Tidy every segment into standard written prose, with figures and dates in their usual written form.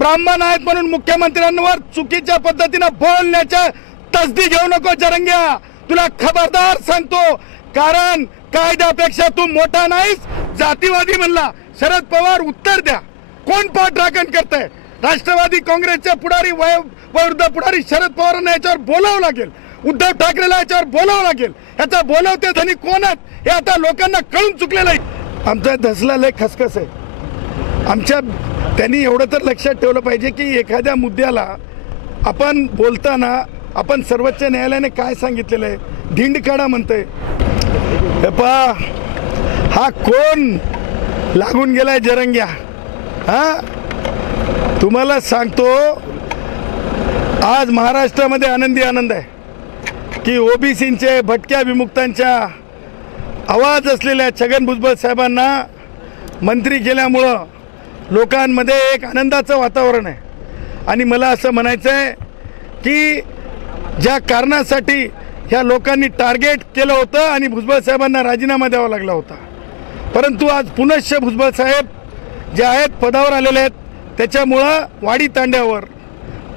ब्राह्मण आहेत म्हणून मुख्यमंत्र्यांवर चुकीच्या पद्धतीने बोलण्याच्या तसदी घेऊ नको जरंग्या, तुला खबरदार सांगतो। कारण कायद्यापेक्षा तू मोठा नाहीस। जातीवादी म्हणला शरद पवार, उत्तर द्या कोण पाठराखण करतंय? राष्ट्रवादी काँग्रेसचे पुढारी वयोवृद्ध पुढारी शरद पवारांना याच्यावर बोलावं लागेल, उद्धव ठाकरेला याच्यावर बोलावं लागेल। ह्याचा बोलवते धनी कोण आहेत हे आता लोकांना कळून चुकलेलं आहे। आमचा धसला लय खसखस आहे। आमच्या त्यांनी एवढं तर लक्षात ठेवलं पाहिजे की एखाद्या मुद्द्याला आपण बोलताना आपण सर्वोच्च न्यायालयाने काय सांगितलेलं आहे, धिंडकाडा म्हणतंय। हे पहा, हा कोण लागून गेलाय जरंग्या? तुम्हाला सांगतो आज महाराष्ट्रामध्ये आनंदी आनंद आहे की ओबीसींचे भटक्या विमुक्तांच्या आवाज असलेल्या छगन भुजबळ साहेबांना मंत्री केल्यामुळं लोकांमध्ये एक आनंदाचं वातावरण आहे। आणि मला असं म्हणायचं आहे की ज्या कारणासाठी ह्या लोकांनी टार्गेट केलं होतं आणि भुजबळ साहेबांना राजीनामा द्यावा लागला होता, परंतु आज पुनश्च भुजबळ साहेब जे आहेत पदावर आलेले आहेत, त्याच्यामुळं वाडी तांड्यावर,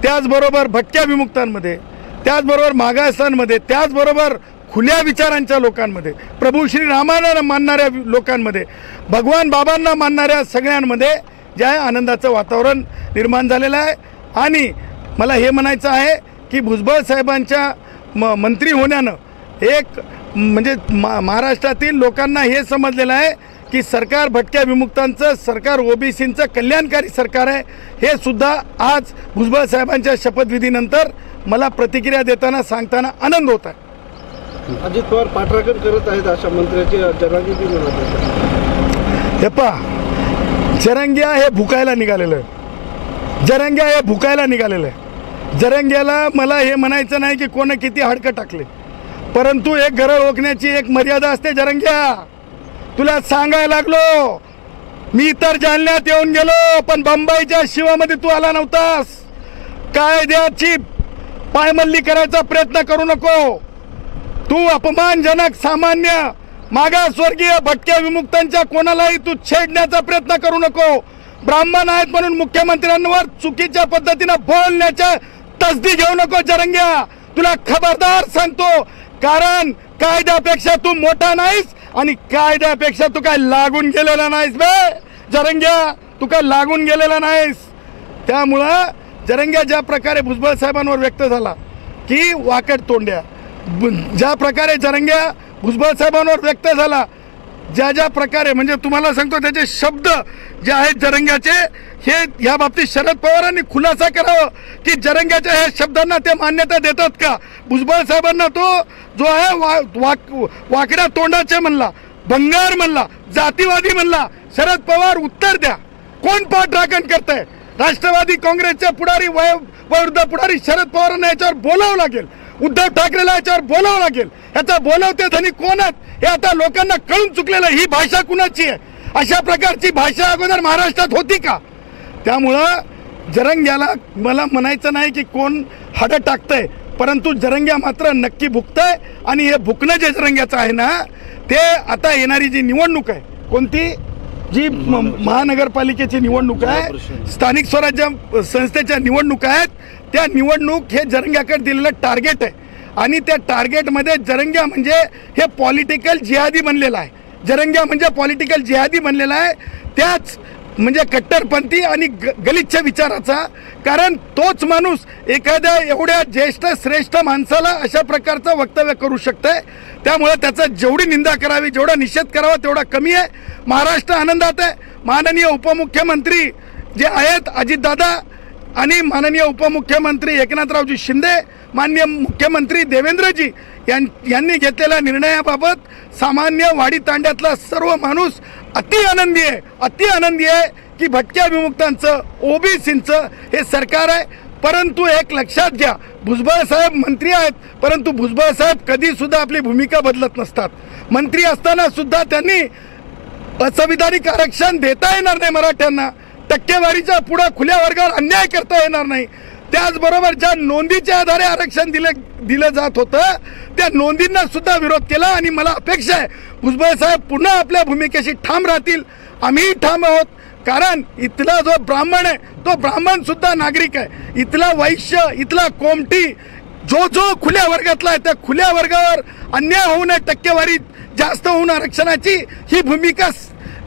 त्याचबरोबर भटक्या विमुक्तांमध्ये, त्याचबरोबर मागासांमध्ये, त्याचबरोबर खुल्या विचारांच्या लोकांमध्ये, प्रभू श्रीरामांना मानणाऱ्या लोकांमध्ये, भगवान बाबांना मानणाऱ्या सगळ्यांमध्ये जे आहे आनंदाचं वातावरण निर्माण झालेलं आहे। आणि मला हे म्हणायचं आहे की भुजबळ साहेबांच्या मंत्री होण्यानं एक म्हणजे महाराष्ट्रातील लोकांना हे समजलेलं आहे की सरकार भटक्या विमुक्तांचं, सरकार ओबीसींचं कल्याणकारी सरकार आहे। हे सुद्धा आज भुजबळ साहेबांच्या शपथविधीनंतर मला प्रतिक्रिया देताना सांगताना आनंद होत आहे। अजित पवार पाठराखण करत आहेत अशा मंत्र्याची जरांगी म्हणत। हे पहा, जरंग्या हे भुकायला निघालेलं आहे। जरंग्या हे भुकायला निघालेलं आहे। जरंग्याला मला हे म्हणायचं नाही की कोणी किती हाडकं टाकले, परंतु एक गरळ ओकण्याची एक मर्यादा असते। जरंग्या, तुला सांगायला लागलो, मी तर जालन्यात येऊन गेलो पण बंबईच्या शिवामध्ये तू आला नव्हतास। कायद्याची पायमल्ली करायचा प्रयत्न करू नको। तू अपमानजनक सामान्य मागासवर्गीय भटक्या विमुक्तांच्या कोणालाही तू छेडण्याचा प्रयत्न करू नको। ब्राह्मण आहेत म्हणून मुख्यमंत्र्यांवर चुकीच्या पद्धतीने बोलण्याच्या तसदी घेऊ नको जरंग्या, तुला खबरदार सांगतो। कारण कायद्यापेक्षा तू मोठा नाहीस आणि कायद्यापेक्षा तू काय लागून गेलेला नाहीस बे जरंग्या, तू काय लागून गेलेला नाहीस। त्यामुळं जरंग्या ज्या प्रकारे भुजबळ साहेबांवर व्यक्त झाला की वाकड तोंड्या, ज्या प्रकारे जरंग्या भुजबळ साहेबांवर व्यक्त झाला, ज्या प्रकारे म्हणजे तुम्हाला सांगतो त्याचे शब्द जे आहेत जरंग्याचे, हे या बाबतीत शरद पवारांनी खुलासा करावा की जरंग्याच्या ह्या शब्दांना ते मान्यता देतात का? भुजबळ साहेबांना तो जो आहे वाकड्या तोंडाचे म्हणला, भंगार म्हणला, जातीवादी म्हणला। शरद पवार, उत्तर द्या कोण पाठराखण करतंय? राष्ट्रवादी काँग्रेसचे पुढारी वयोवृद्ध पुढारी शरद पवारांना याच्यावर बोलावं लागेल, उद्धव ठाकरेला याच्यावर बोलावं लागेल। ह्याचा बोलवते धनी कोण आहेत हे आता लोकांना कळून चुकलेलं आहे। ही भाषा कुणाची आहे? अशा प्रकारची भाषा अगोदर महाराष्ट्रात होती का? त्यामुळं जरंग्याला मला म्हणायचं नाही की कोण हाडं टाकतंय, परंतु जरंग्या मात्र नक्की भुकतंय। आणि हे भुकणं जे जरंग्याचं आहे ना, ते आता येणारी जी निवडणूक आहे, कोणती जी महानगरपालिकेची निवडणूक आहे, स्थानिक स्वराज्य संस्थेच्या निवडणूक आहेत, त्या निवडणूक हे जरंग्याकडे दिलेलं टार्गेट आहे। आणि त्या टार्गेटमध्ये जरंग्या म्हणजे हे पॉलिटिकल जिहादी बनलेला आहे। जरंग्या म्हणजे पॉलिटिकल जिहादी बनलेला आहे, त्याच म्हणजे कट्टरपंथी आणि गलिच्छ विचाराचा। कारण तोच माणूस एखाद्या एवढ्या ज्येष्ठ श्रेष्ठ माणसाला अशा प्रकारचं वक्तव्य करू शकतंय। त्यामुळे त्याचा जेवढी निंदा करावी, जेवढा निषेध करावा तेवढा कमी आहे। महाराष्ट्र आनंदात आहे। माननीय उपमुख्यमंत्री जे आहेत अजितदादा आणि माननीय उपमुख्यमंत्री एकनाथरावजी शिंदे, माननीय मुख्यमंत्री देवेंद्रजी यांनी घेतलेल्या निर्णयाबाबत सामान्य वाडी तांड्यातला सर्व माणूस अति आनंदी आहे की भटक्या विमुक्तांचं, ओबीसींचं हे सरकार आहे। परंतु एक लक्षात घ्या, भुजबळ साहेब मंत्री आहेत, परंतु भुजबळ साहेब कधी सुद्धा आपली भूमिका बदलत नसतात। मंत्री असताना सुद्धा त्यांनी असंविधानिक आरक्षण देता येणार नाही मराठ्यांना, टक्केवारीच्या पुढे खुल्या वर्गावर अन्याय करता येणार नाही। त्याचबरोबर ज्या नोंदीच्या आधारे आरक्षण दिलं जात होतं, त्या नोंदींना सुद्धा विरोध केला। आणि मला अपेक्षा आहे भुजबळ साहेब पुन्हा आपल्या भूमिकेशी ठाम राहतील। आम्ही ठाम आहोत। कारण इथला जो ब्राह्मण आहे तो ब्राह्मण सुद्धा नागरिक आहे, इथला वैश्य, इथला कोमटी जो खुल्या वर्गातला आहे त्या खुल्या वर्गावर अन्याय होऊ नये, टक्केवारी जास्त होऊन आरक्षणाची ही भूमिका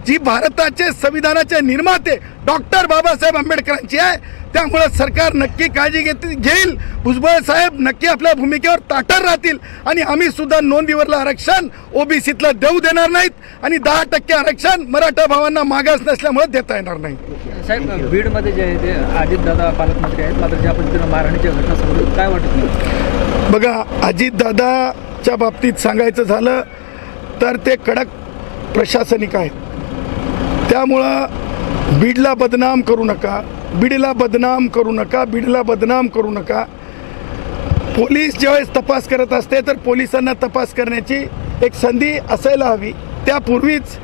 जी भारताचे संविधानाचे निर्माते डॉक्टर बाबासाहेब आंबेडकरांची आहे. त्यामुळे सरकार नक्की काळजी घेईल, भुजबळ साहेब नक्की आपल्या भूमिकेवर ताठर राहतील आणि आम्ही सुद्धा नोंदीवरलं आरक्षण ओबीसीतलं देऊ देणार नाहीत आणि 10% आरक्षण मराठा भावांना मागास नसल्यामुळे देता येणार नाही. साहेब बीडमध्ये जे आहे ते अजितदादा पालकमंत्री आहेत, मात्र ज्या पद्धतीनं मारहाणीच्या घटना समोर काय वाटत नाही? बघा, अजितदादाच्या बाबतीत सांगायचं झालं तर ते कडक प्रशासनिक आहेत. त्यामुळं बीडला बदनाम करू नका, बीडला बदनाम करू नका, बीडला बदनाम करू नका. पोलीस ज्यावेळेस तपास करत असते तर पोलिसांना तपास करण्याची एक संधी असायला हवी. त्यापूर्वीच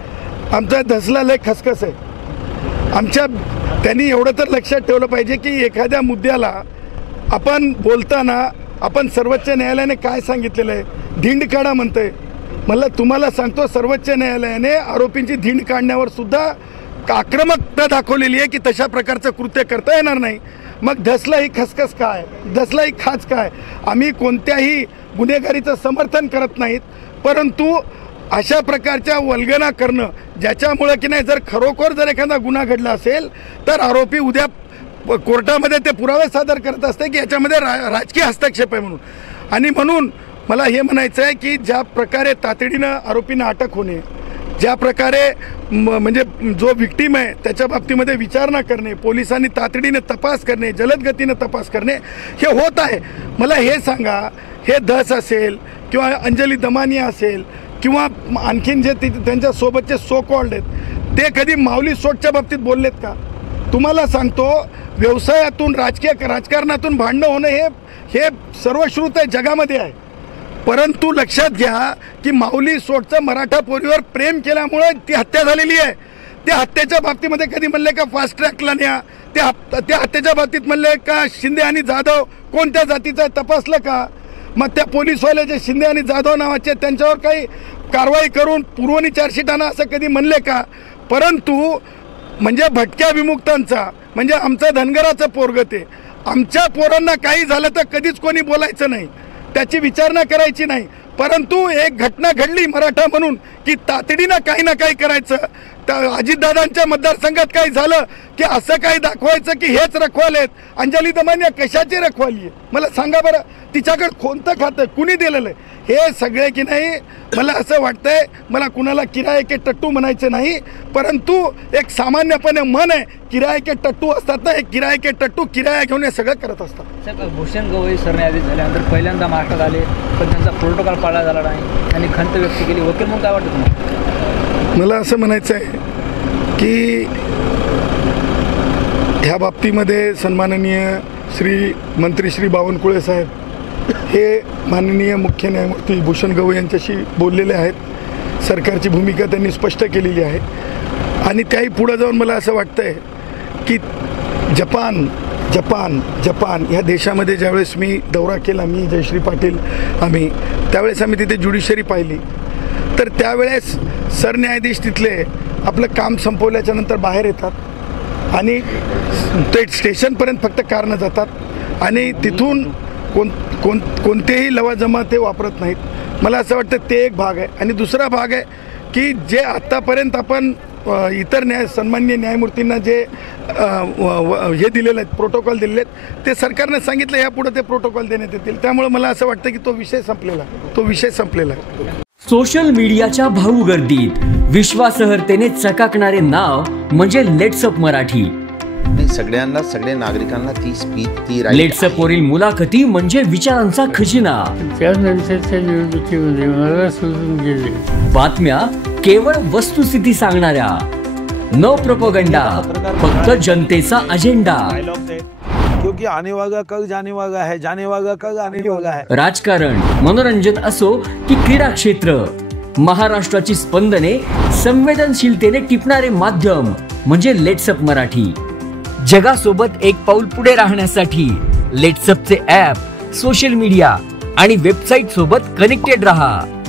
आमचा धसला लय खसखस आहे. त्यांनी एवढं तर लक्षात ठेवलं पाहिजे की एखाद्या मुद्द्याला आपण बोलताना आपण सर्वोच्च न्यायालयाने काय सांगितलेलं आहे, धिंड काढा म्हणतंय. मला तुम्हाला सांगतो, सर्वोच्च न्यायालयाने आरोपींची धिंड काढण्यावर सुद्धा आक्रमकता दाखवलेली आहे की तशा प्रकारचं कृत्य करता येणार नाही. मग धसला ही खसखस काय, धसला ही खाच काय? आम्ही कोणत्याही गुन्हेगारीचं समर्थन करत नाहीत, परंतु अशा प्रकारच्या वल्गना करणं ज्याच्यामुळं की नाही, जर खरोखर जर एखादा गुन्हा घडला असेल तर आरोपी उद्या कोर्टामध्ये ते पुरावे सादर करत असते की याच्यामध्ये राजकीय हस्तक्षेप आहे म्हणून. आणि म्हणून मला हे म्हणायचं आहे की ज्या प्रकारे तातडीनं आरोपींना अटक होणे, ज्या प्रकारे म्हणजे जो विक्टीम आहे त्याच्या बाबतीमध्ये विचारणा करणे, पोलिसांनी तातडीने तपास करणे, जलद गतीनं तपास करणे हे होत आहे. मला हे सांगा, हे धस असेल किंवा अंजली दमानिया असेल किंवा आणखीन जे त्यांच्यासोबतचे सो कॉल्ड आहेत ते कधी माऊली सोटच्या बाबतीत बोललेत का? तुम्हाला सांगतो, व्यवसायातून राजकारणातून भांडणं होणं हे सर्वश्रुत आहे, जगामध्ये आहे. परंतु लक्षात घ्या की माऊली सोटचं मराठा पोरीवर प्रेम केल्यामुळे ती हत्या झालेली आहे. त्या हत्येच्या बाबतीमध्ये कधी म्हणले का फास्ट ट्रॅकला न्या? त्या हत्येच्या बाबतीत म्हणले का शिंदे आणि जाधव कोणत्या जातीचा तपासलं का? मग त्या पोलीसवाले जे शिंदे आणि जाधव नावाचे त्यांच्यावर काही कारवाई करून पुरवणी चार्जशीट आणा असं कधी म्हणले का? परंतु म्हणजे भटक्या विमुक्तांचा, म्हणजे आमचं धनगराचं पोरगं ते, आमच्या पोरांना काही झालं तर कधीच कोणी बोलायचं नाही, त्याची विचारणा करायची नाही. परंतु एक घटना घडली मराठा म्हणून की तातडीनं काही ना काही करायचं. तर अजितदादांच्या मतदारसंघात काही झालं की असं काही दाखवायचं की हेच रखवालेत. अंजली दमानिया कशाची रखवाली आहे मला सांगा बरं? तिच्याकडे कोणतं खातं, कुणी दिलेलं आहे? हे सगळे की नाही, मला असं वाटतंय, मला कुणाला किराये के टट्टू म्हणायचं नाही, परंतु एक सामान्यपणे मन आहे, किराये के टट्टू असतात ना, हे किराये के टट्टू किराया घेऊन हे सगळं करत असतात. सर, भूषण गवई सरन्यायाधीश झाल्यानंतर पहिल्यांदा महाराष्ट्रात आले, पण त्यांचा प्रोटोकॉल पाळला झाला नाही आणि खंत व्यक्त केली. वकील म्हणून काय वाटतं तुम्हाला? मला असं म्हणायचं आहे की ह्या बाबतीमध्ये सन्माननीय मंत्री श्री बावनकुळे साहेब हे माननीय मुख्य न्यायमूर्ती भूषण गवई यांच्याशी बोललेले आहेत. सरकारची भूमिका त्यांनी स्पष्ट केलेली आहे आणि त्याही पुढे जाऊन मला असं वाटतंय की जपान ह्या देशामध्ये ज्यावेळेस मी दौरा केला, मी जयश्री पाटील त्यावेळेस आम्ही तिथे ज्युडिशरी पाहिली, तर त्यावेळेस सरन्यायाधीश तिथले आपलं काम संपवल्याच्या नंतर बाहेर येतात आणि ते स्टेशनपर्यंत फक्त कारनं जातात आणि तिथून कोणतेही लवाजमा ते वापरत नाहीत. मला असं वाटतं ते एक भाग आहे. आणि दुसरा भाग आहे की जे आत्तापर्यंत आपण इतर सन्माननीय न्यायमूर्तींना जे हे दिलेले आहेत, प्रोटोकॉल दिलेले आहेत, ते सरकारने सांगितलं यापुढे ते प्रोटोकॉल देण्यात येतील. त्यामुळे मला असं वाटतं की तो विषय संपलेला आहे. सोशल मीडियाच्या भाऊ गर्दीत विश्वासार्हतेने चकाकणारे नाव म्हणजे लेट्सअप मराठी. सगळ्या नागरिकांना ती स्पीच लेट्सअप वरील मुलाखती म्हणजे विचारांचा खजिना. त्यानंतरच्या निवडणुकीमध्ये मला सोडून गेले. बातम्या केवळ वस्तुस्थिती सांगणाऱ्या, न प्रोपगंडा, फक्त जनतेचा अजेंडा. क्योंकि आने वाला कल जाने वाला है, जाने वाला कल आने वाला है. राजकारण, मनोरंजन असो की क्रीडा क्षेत्र, महाराष्ट्राची स्पंदने संवेदनशीलतेने टिपणारे माध्यम म्हणजे लेट्सअप मराठी. जगासोबत एक पाऊल पुढे राहण्यासाठी लेट्सअपचे ॲप, सोशल मीडिया आणि वेबसाईट सोबत कनेक्टेड रहा.